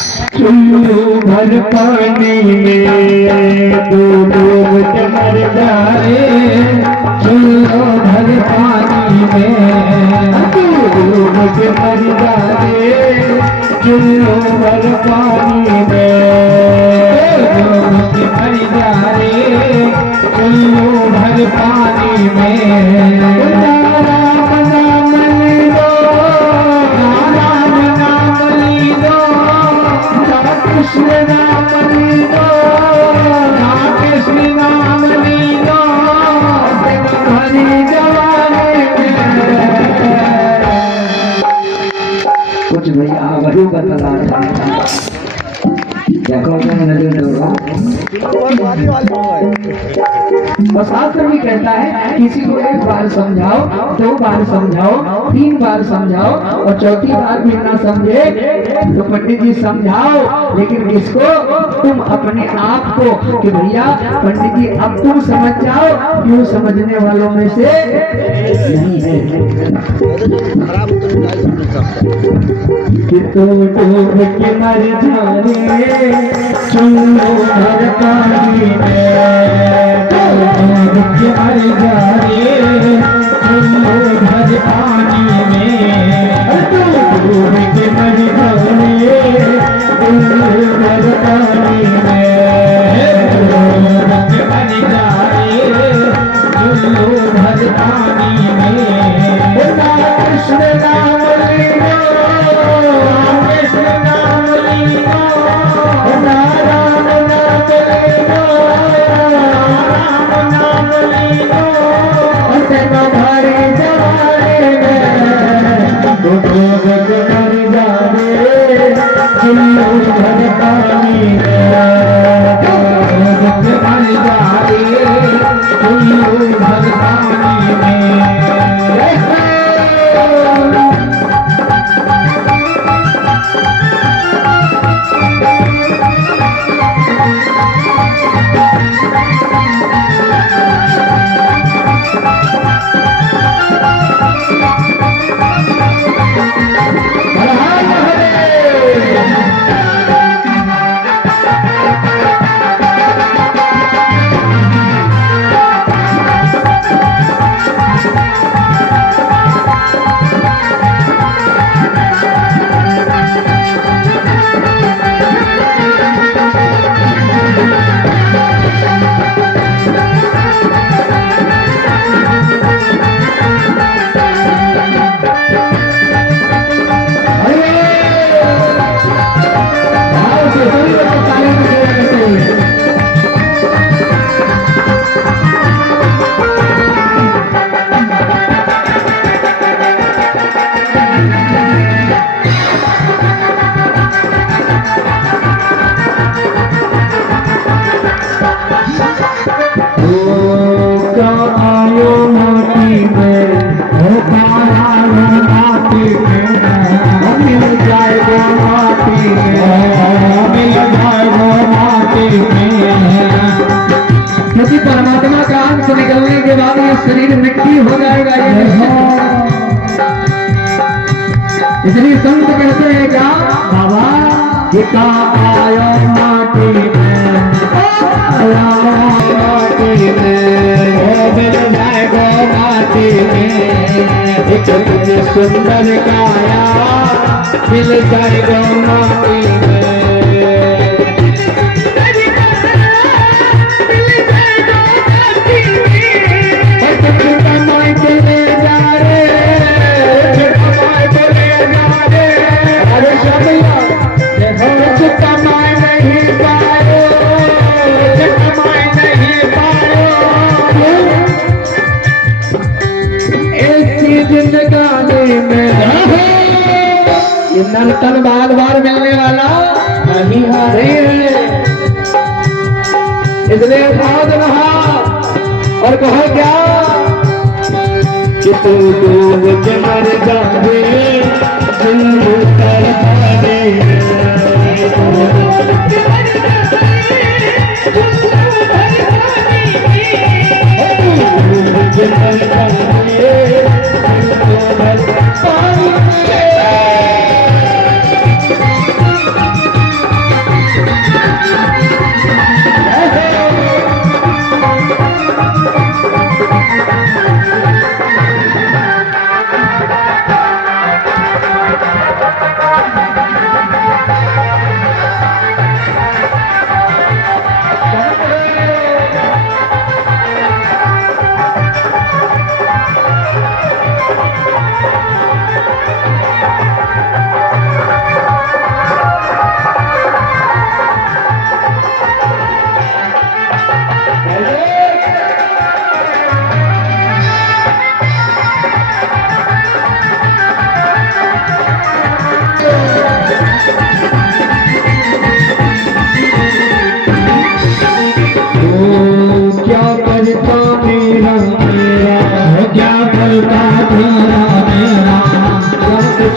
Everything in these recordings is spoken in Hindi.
चुल्लू भर पानी में दो लोग मर जाए, चुल्लू भर पानी में दो लोग मर जाए, चुल्लू भर पानी में दो लोग मर जाए, चुल्लू भर पानी में। कृष्ण नाम लीलो, कृष्ण नाम लीलो, हरी जवानी कुछ भैया वही बतला देखो और शास्त्र भी कहता है किसी को एक बार समझाओ, दो बार समझाओ, तीन बार समझाओ और चौथी बार भी ना समझे तो पंडित जी समझाओ, लेकिन किसको? तुम अपने आप को कि भैया पंडित जी अब तुम समझ जाओ, क्यों समझने वालों में से नहीं है कि तुम डूब के मर जाने, चुल्लू भर पानी में डूब के मर जाने, चुल्लू भर पानी में डूब के मर जाने, चुल्लू भर पानी में डूब के मर जाने, चुल्लू भर पानी में। कृष्ण नाम लीलो, कृष्ण नाम लीलो, राम नाम लीलो, राम नाम लीलो, तेरा भारी जवानी में डूब के मर जाने, चुल्लू भर पानी में डूब के मर जाने, चुल्लू भर पानी में। क्योंकि परमात्मा का अंश निकलने के बाद ये शरीर मिट्टी हो जाएगा, ये इसलिए संत कहते हैं क्या बाबा ये का आया माटी में, आया माटी में मिल जाएगा माटी में, एक तुझे सुंदर काया मिल जाएगा माटी में। नर्तन बार बार मिलने वाला नहीं है, इसलिए साध रहा और कहो क्या कि तू डूब के मर जाए, चुल्लू भर पानी में।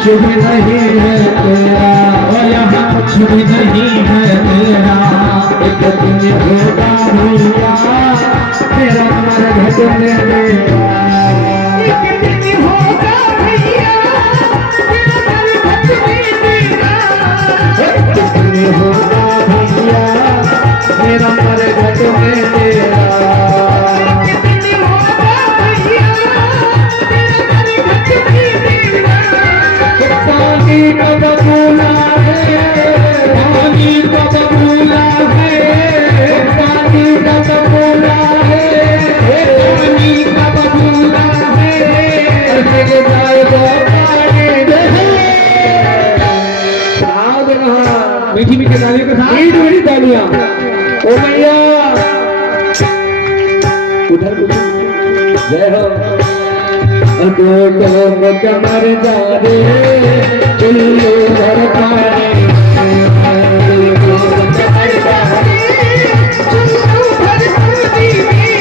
कुछ भी नहीं है तेरा, यहाँ कुछ भी नहीं है तेरा। एक दिन होगा भैया तेरा मरघट में मेरा, एक दिन होगा भैया तेरा मरघट में मेरा। एक दिन होगा भैया तेरा मरघट में तेरा, एक दिन होगा भैया तेरा मरघट में मेरा। पानी का बबूला है, पानी का बबूला है, पानी का बबूला है, पानी का बबूला है। ऐसे जाए तो पानी दे। साध रहा मीठी मीठी तालियों के साथ ईट मीठी तालियां। ओ भैया उधर जय हो। तो कमर जा रे चुल्लू भर पानी, कमर जा रे चुल्लू भर पानी में।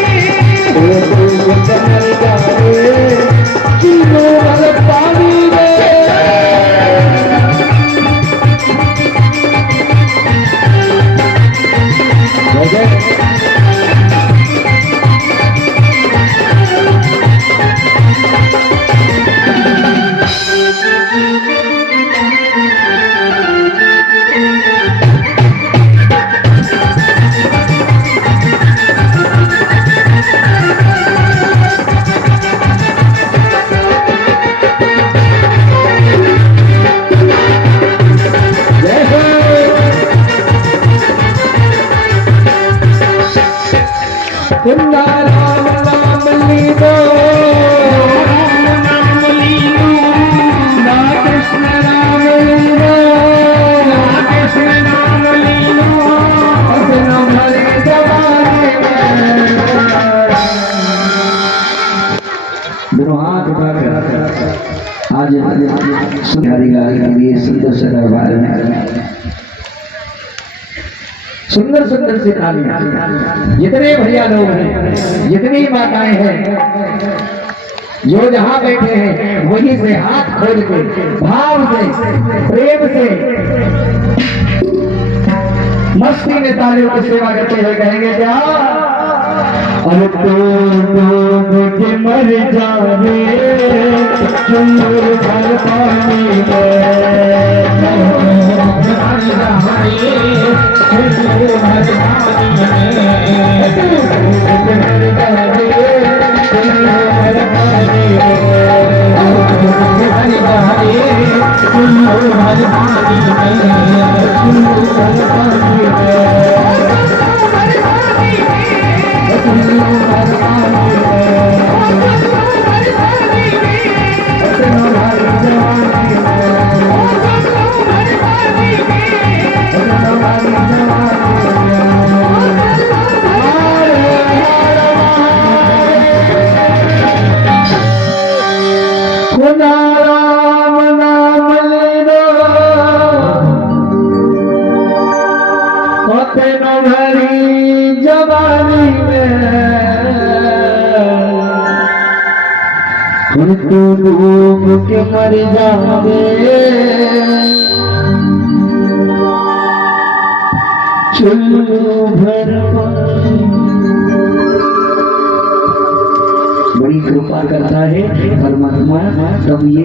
कमर जा रे चुल्लू भर पानी में। राम नाम लीनो, राम नाम लीनो, ना कृष्ण नाम लीनो, कृष्ण नाम लीनो। अपना भरे जवानी में। दोनों हाथ उठाकर आज सुधारी लाल के लिए सुंदर से दरबार में सुंदर सुंदर से तालियां। जितने भैया लोग हैं, जितनी माताएं हैं, जो जहां बैठे हैं वहीं से हाथ खोल के भाव से प्रेम से मस्ती में तालियों की सेवा करते हुए कहेंगे क्या? अब तो मुझे मर जावे चुल्लू भर पानी राम नाम लेनो कतन भरी जवानी में तू डूब के मर जावे चुल्लू भर पानी। बड़ी कृपा करता है परमात्मा। तब ये